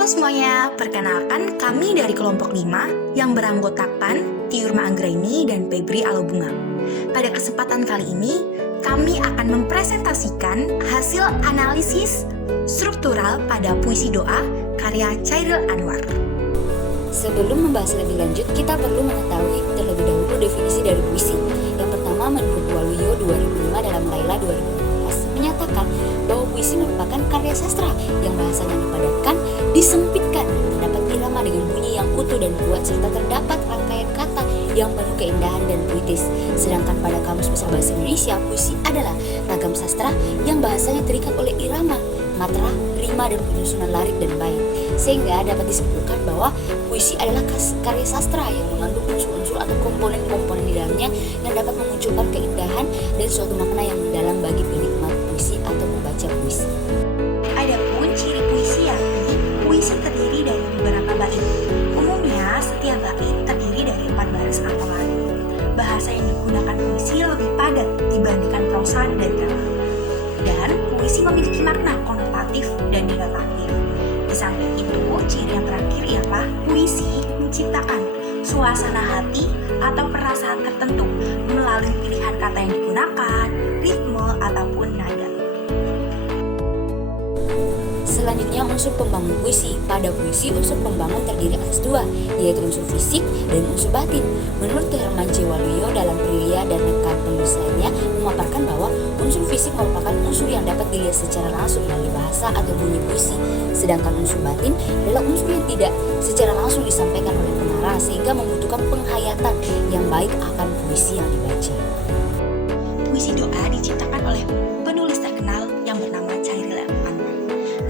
Halo semuanya, perkenalkan kami dari kelompok 5 yang beranggotakan Tiurma Anggraini dan Febri Alobunga. Pada kesempatan kali ini, kami akan mempresentasikan hasil analisis struktural pada puisi doa karya Chairil Anwar. Sebelum membahas lebih lanjut, kita perlu mengetahui terlebih dahulu definisi dari puisi. Yang pertama, menurut Waluyo 2005 dalam Laila 2015 menyatakan bahwa puisi merupakan karya sastra yang bahasanya dipadatkan, disempitkan, terdapat irama dengan bunyi yang utuh dan kuat, serta terdapat rangkaian kata yang penuh keindahan dan puitis. Sedangkan pada Kamus Besar Bahasa Indonesia, puisi adalah ragam sastra yang bahasanya terikat oleh irama, matra, rima, dan penyusunan larik dan bait. Sehingga dapat disimpulkan bahwa puisi adalah karya sastra yang mengandung unsur-unsur atau komponen-komponen di dalamnya yang dapat memunculkan keindahan dan suatu makna yang mendalam bagi penikmat puisi atau membaca puisi. Adapun ciri puisi yakni puisi terdiri dari beberapa bait. Umumnya setiap bait terdiri dari 4 baris atau lain. Bahasa yang digunakan puisi lebih padat dibandingkan prosa dan drama. Dan puisi memiliki makna konotatif dan denotatif. Di samping itu, ciri yang terakhir ialah puisi menciptakan suasana hati atau perasaan tertentu melalui pilihan kata yang digunakan, ritme, ataupun nada. Selanjutnya, unsur pembangun puisi. Pada puisi, unsur pembangun terdiri atas 2, yaitu unsur fisik dan unsur batin. Menurut Herman C. Waluyo dalam Prilia dan rekan penulisannya memaparkan bahwa unsur fisik merupakan unsur yang dapat dilihat secara langsung melalui bahasa atau bunyi puisi. Sedangkan unsur batin adalah unsur yang tidak secara langsung disampaikan oleh pengarang, sehingga membutuhkan penghayatan yang baik akan puisi yang dibaca. Puisi doa diciptakan oleh penulis terkenal yang bernama Chairil Anwar.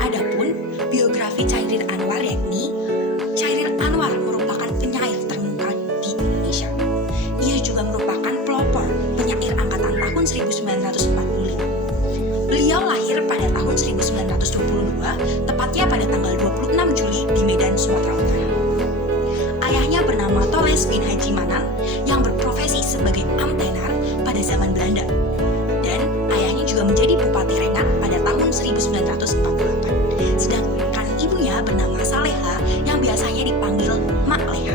Adapun biografi Chairil Anwar yakni Chairil Anwar merupakan penyair terkemuka di Indonesia. Ia juga merupakan pelopor penyair angkatan tahun 1945. Beliau lahir pada tahun 1922, tepatnya pada tanggal 26 Juli di Medan, Sumatera Utara. Ayahnya bernama Toles bin Haji Manan yang berprofesi sebagai amtenar pada zaman Belanda. Dan ayahnya juga menjadi Bupati Rengat pada tahun 1948. Sedangkan ibunya bernama Saleha yang biasanya dipanggil Mak Leha.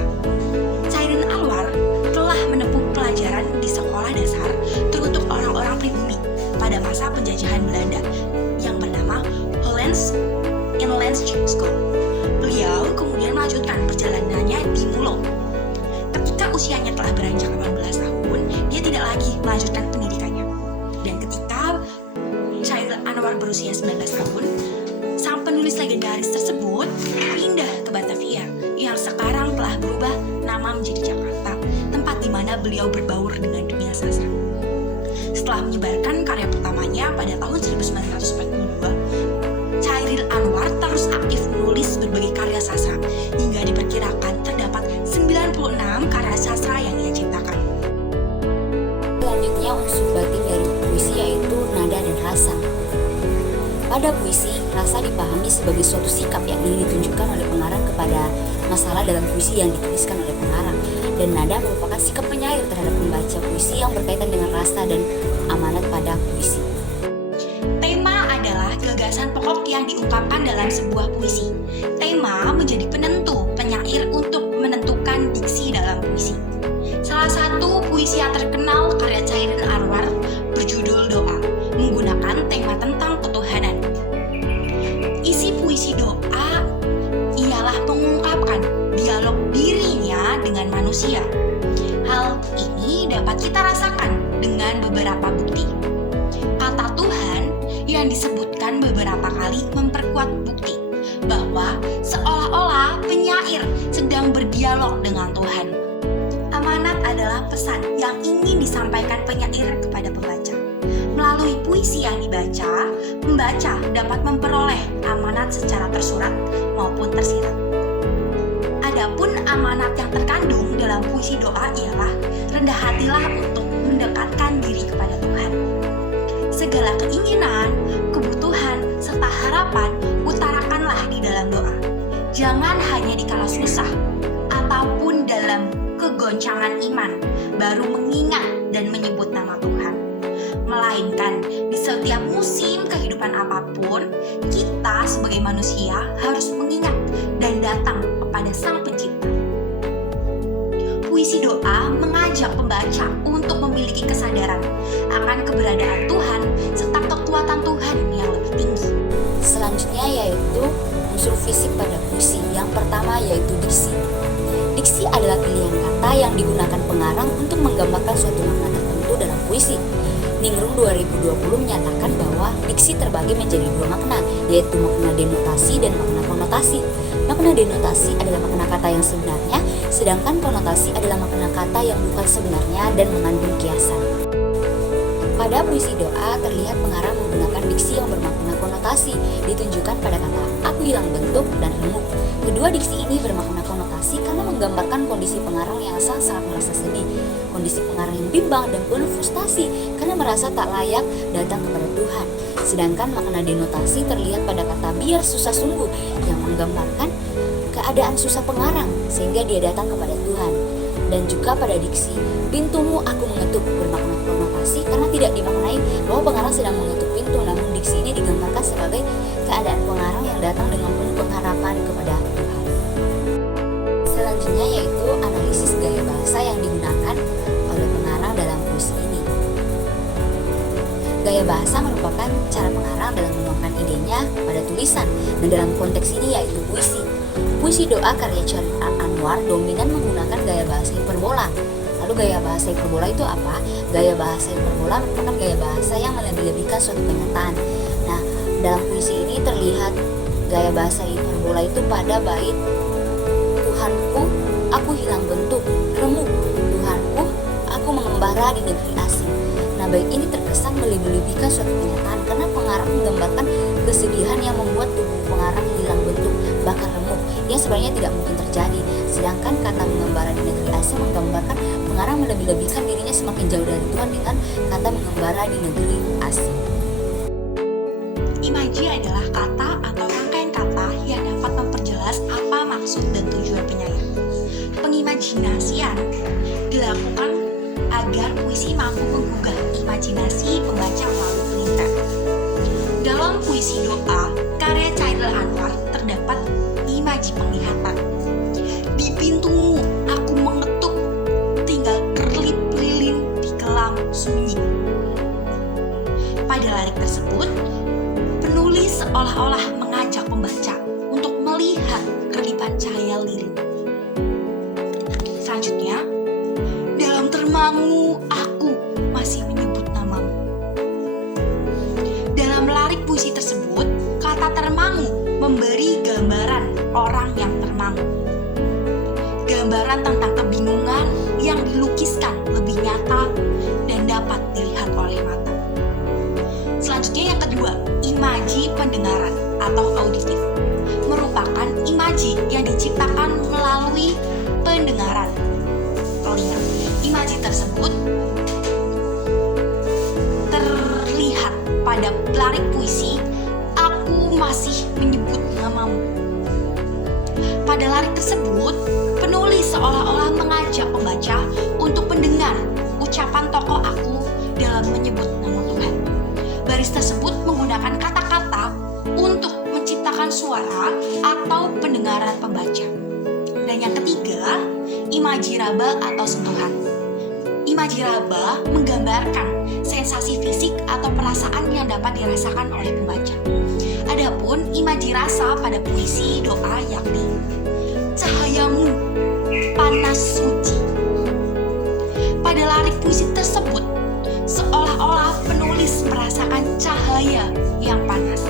Chairil Anwar telah menempuh pelajaran di sekolah dasar teruntuk orang-orang pribumi pada masa penjajahan Belanda yang bernama Hollands Inland School. Beliau kemudian melanjutkan perjalanannya di Mulo. Ketika usianya telah beranjak 18 tahun, dia tidak lagi melanjutkan pendidikannya. Dan ketika Chairil Anwar berusia 19 tahun, sang penulis legendaris tersebut pindah ke Batavia yang sekarang telah berubah nama menjadi Jakarta, tempat di mana beliau berbaur dengan dunia sastra. Setelah menyebarkan karya pertamanya pada tahun 1942, Chairil Anwar terus aktif menulis berbagai karya sastra hingga diperkirakan terdapat 96 karya sastra yang ia ciptakan. Selanjutnya, unsur batin dari puisi yaitu nada dan rasa. Pada puisi, rasa dipahami sebagai suatu sikap yang ingin ditunjukkan oleh pengarang kepada masalah dalam puisi yang dituliskan oleh pengarang. Dan nada merupakan sikap penyair terhadap pembaca puisi yang berkaitan dengan rasa dan amanat pada puisi. Tema adalah gagasan pokok yang diungkapkan dalam sebuah puisi. Tema menjadi penentu penyair untuk menentukan diksi dalam puisi. Salah satu puisi yang terkenal karya Chairil Anwar berjudul Doa, menggunakan tema tentang ketuhanan. Isi puisi doa ialah mengungkapkan dialog dirinya dengan manusia. Hal ini dapat kita rasakan dengan beberapa bukti. Kata Tuhan yang disebutkan beberapa kali memperkuat bukti bahwa seolah-olah penyair sedang berdialog dengan Tuhan. Amanat adalah pesan yang ingin disampaikan penyair kepada pembaca. Melalui puisi yang dibaca, pembaca dapat memperoleh amanat secara tersurat maupun tersirat. Adapun amanat yang terkandung dalam puisi doa ialah rendah hatilah untuk mendekatkan diri kepada Tuhan. Segala keinginan, kebutuhan, serta harapan utarakanlah di dalam doa. Jangan hanya dikala susah ataupun dalam kegoncangan iman baru mengingat dan menyebut nama Tuhan. Melainkan di setiap musim kehidupan apapun, kita sebagai manusia harus mengingat datang kepada Sang Pencipta. Puisi doa mengajak pembaca untuk memiliki kesadaran akan keberadaan Tuhan serta kekuatan Tuhan yang lebih tinggi. Selanjutnya yaitu unsur fisik pada puisi. Yang pertama yaitu diksi. Diksi adalah pilihan kata yang digunakan pengarang untuk menggambarkan suatu makna tertentu dalam puisi. Ningrum 2020 menyatakan bahwa diksi terbagi menjadi dua makna, yaitu makna denotasi dan makna konotasi. Makna denotasi adalah makna kata yang sebenarnya, sedangkan konotasi adalah makna kata yang bukan sebenarnya dan mengandung kiasan. Pada puisi doa terlihat pengarang menggunakan diksi yang bermakna konotasi, ditunjukkan pada kata aku hilang bentuk dan remuk. Kedua diksi ini bermakna konotasi karena menggambarkan kondisi pengarang yang sangat merasa sedih, kondisi pengarang yang bimbang dan penuh frustasi karena merasa tak layak datang kepada Tuhan. Sedangkan makna denotasi terlihat pada kata biar susah sungguh yang menggambarkan keadaan susah pengarang sehingga dia datang kepada Tuhan. Dan juga pada diksi pintumu aku mengetuk bermakna konotasi karena tidak dimaknai bahwa pengarang sedang mengetuk pintu, namun diksi ini digambarkan sebagai keadaan pengarang yang datang dengan penuh pengharapan kepada Tuhan. Selanjutnya yaitu analisis gaya bahasa yang digunakan oleh pengarang dalam puisi ini. Gaya bahasa merupakan cara pengarang dalam menuangkan idenya pada tulisan, dan dalam konteks ini yaitu puisi. Puisi doa karya Chairil Anwar dominan menggunakan gaya bahasa hiperbola. Lalu gaya bahasa hiperbola itu apa? Gaya bahasa hiperbola merupakan gaya bahasa yang melebih-lebihkan suatu kenyataan. Nah, dalam puisi ini terlihat gaya bahasa hiperbola itu pada bait Tuhanku, aku hilang bentuk, remuk. Tuhanku, aku mengembara di negeri asing. Nah, bait ini terkesan melebih-lebihkan suatu kenyataan karena pengarang menggambarkan kesedihan yang membuat tubuh pengarang hilang bentuk, bahkan remuk, yang sebenarnya tidak mungkin terjadi. Sedangkan kata mengembara di negeri asing menggambarkan pengarang melebih-lebihkan dirinya semakin jauh dari Tuhan dengan kata mengembara di negeri asing. Imaji adalah kata atau rangkaian kata yang dapat memperjelas apa maksud dan tujuan penyair. Pengimajinasian dilakukan agar puisi mampu menggugah imajinasi pembaca melalui perintah. Dalam puisi doa karya Chairil Anwar terdapat imaji penglihatan. Di pintumu aku mengetuk, tinggal kerlip lilin di kelam sunyi. Pada lirik tersebut, penulis seolah-olah mengajak pembaca untuk melihat kerlipan cahaya lilin. Selanjutnya, dalam termangu aku masih menyebut namamu. Dalam lirik puisi tersebut, kata termangu memberi gambaran orang yang termangu. Gambaran tentang kebingungan yang dilukiskan lebih nyata dan dapat dilihat oleh mata. Selanjutnya yang kedua, imaji pendengaran atau auditif. Merupakan imaji yang diciptakan melalui pendengaran telinga. Imaji tersebut terlihat pada lirik puisi aku masih menyebut namamu. Pada lirik tersebut, penulis seolah-olah mengajak pembaca untuk mendengar ucapan tokoh aku dalam menyebut nama Tuhan. Baris tersebut menggunakan kata-kata untuk menciptakan suara atau pendengaran pembaca. Dan yang ketiga, imaji raba atau sentuhan. Imaji raba menggambarkan sensasi fisik atau perasaan yang dapat dirasakan oleh pembaca. Adapun imaji rasa pada puisi doa yakni cahayamu panas suci. Pada lirik puisi tersebut, seolah-olah penulis merasakan cahaya yang panas.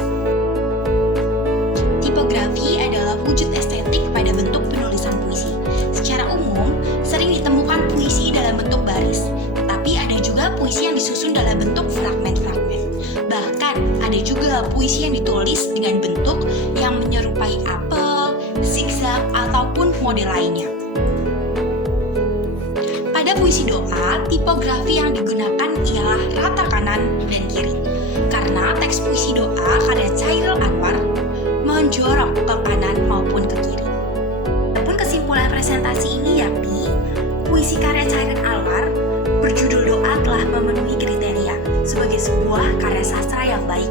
Tipografi adalah wujud estetik pada bentuk penulisan puisi. Secara umum, sering ditemukan puisi dalam bentuk baris, tetapi ada juga puisi yang disusun dalam bentuk fragmen-fragmen. Bahkan ada juga puisi yang ditulis dengan bentuk yang menyerupai apel, zigzag, ataupun model lainnya. Pada puisi doa, tipografi yang digunakan ialah rata kanan dan kiri. Karena teks puisi doa karya Chairil Anwar menjorok ke kanan maupun ke kiri. Adapun kesimpulan presentasi ini yakni puisi karya Chairil Anwar berjudul doa telah memenuhi kriteria sebagai sebuah karya sastra yang baik.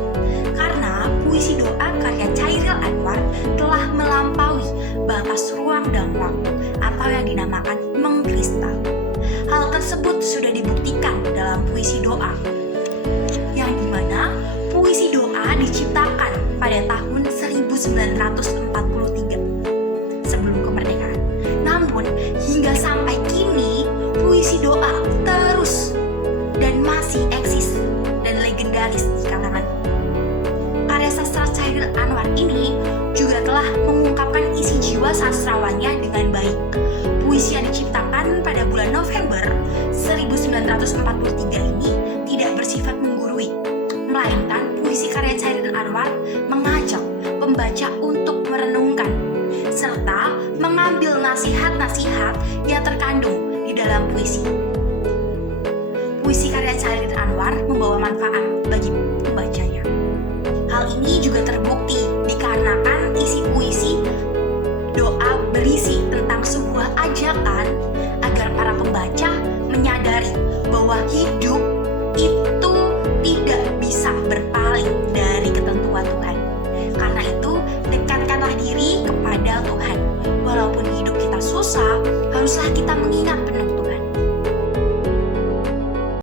Karena puisi doa karya Chairil Anwar telah melampaui pandang waktu atau yang dinamakan mengkristal. Hal tersebut sudah dibuktikan dalam puisi doa, yang dimana puisi doa diciptakan pada tahun 1943 sebelum kemerdekaan. Namun hingga sampai kini puisi doa terus dan masih eksis dan legendaris di kalangan. Karya sastra Chairil Anwar ini juga telah mengungkapkan isi jiwa sastrawannya dengan baik. Puisi yang diciptakan pada bulan November 1943 ini tidak bersifat menggurui, melainkan puisi karya Chairil Anwar mengajak pembaca untuk merenungkan serta mengambil nasihat-nasihat yang terkandung di dalam puisi. Puisi karya Chairil Anwar membawa manfaat bagi pembacanya. Hal ini juga terbukti dikarenakan isi puisi doa berisi tentang sebuah ajakan agar para pembaca menyadari bahwa hidup itu tidak bisa berpaling dari ketentuan Tuhan. Karena itu, dekatkanlah diri kepada Tuhan. Walaupun hidup kita susah, haruslah kita mengingat penuh